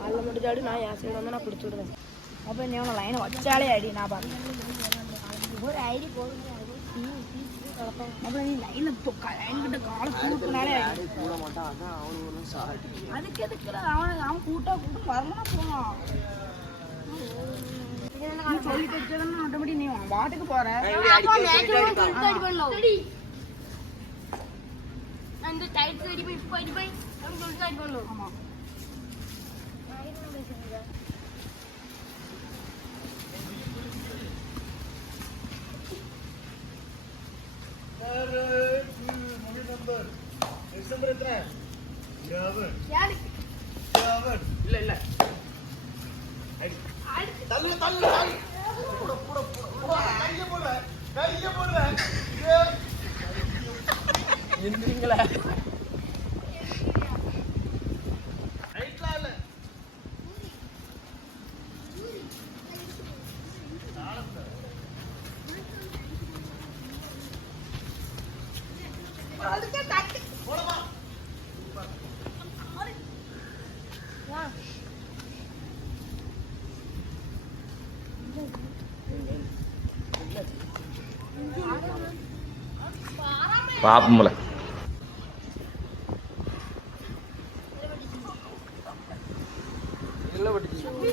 அதில் மட்டும் சாடி நான் என் சைடு வந்து நான் பிடிச்சி விடுவேன் அப்போ நீ அவனை லைனை வச்சாலே அடி நான் பாருங்க ஒரு ஐடி போடுங்க அப்புறம் நீ லைனை லைன் கிட்ட காலை கூட்டினாலே அடி கூட மாட்டான் அதான் அவனுக்கு சாட்டி அதுக்கு எதுக்கு அவன் அவன் கூட்டா கூட்டம் வரலாம் போவான் நீ சொல்லி கொடுத்ததுன்னு ஆட்டோமேட்டிக் நீ உன் பாட்டுக்கு போற. இந்த டைட் இப்போ அப்படின்னு சொல்லிட்டு அடி பண்ணும் ஆமா. இல்ல இல்ல. தள்ளு தள்ளு தள்ளு. போட போட போட கைய போடுற கைய போடுற எந்திரிங்களா ரைட்ல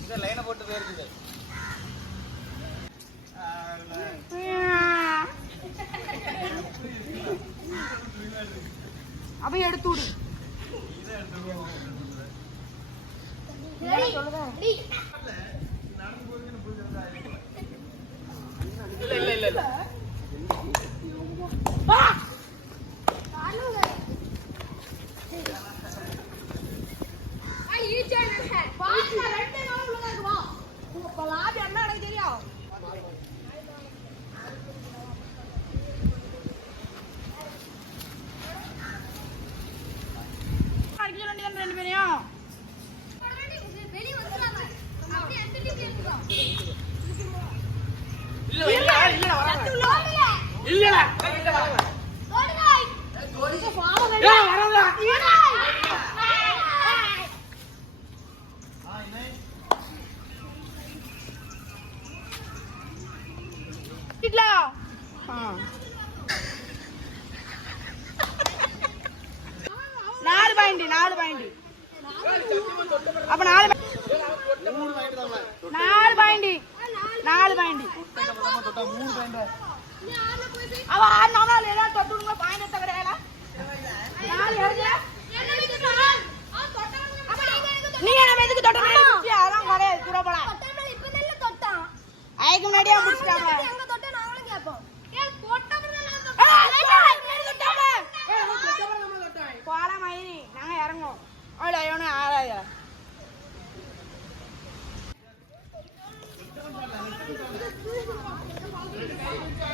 இந்த லைனை போட்டு போயிருக்குது அப்ப எடுத்து விடு. இல்ல இல்ல இல்ல இல்ல லாபம் என்ன எனக்கு தெரியும் அடிக்க வேண்டியது ரெண்டு பேரையும் இல்ல இல்ல இல்ல வராங்க இல்ல இல்ல வராங்க ஏய் வராங்க வீட்ல நாலு பாயிண்ட் நாலு பாயிண்ட் அப்ப நாலு அவ நாள் ஏதாவது தொட்டு விடுங்க. பாயிண்ட் தவிர நாலு எழுது நீங்க நம்ம எதுக்கு தொட்டோம்? அதெல்லாம் கிடையாது. தூர போலாம் அதுக்கு முன்னாடியே முடிச்சிட்டாங்க போலாம் மயிரி நாங்க இறங்குவோம். அவ்வளோ ஆறாயிரம் நீ அங்க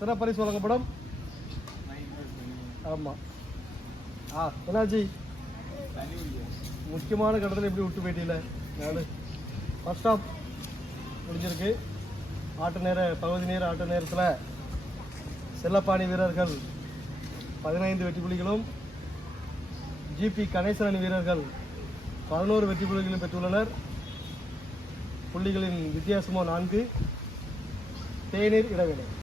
சிறப்பு பரிசு வழங்கப்படும். ஆமா. ஆ என்னாச்சு? முக்கியமான கடத்தில் எப்படி விட்டு போயிட்டீங்கள நாடு ஃபர்ஸ்ட் ஸ்டாப் முடிஞ்சிருக்கு. ஆட்ட நேர பகுதி நேர ஆட்ட நேரத்தில் செல்லப்பாணி வீரர்கள் பதினைந்து வெற்றி புள்ளிகளும் ஜிபி கணேசன் அணி வீரர்கள் பதினோரு வெற்றி புள்ளிகளும் பெற்றுள்ளனர். புள்ளிகளின் வித்தியாசமோ நான்கு. தேநீர் இடைவேளை.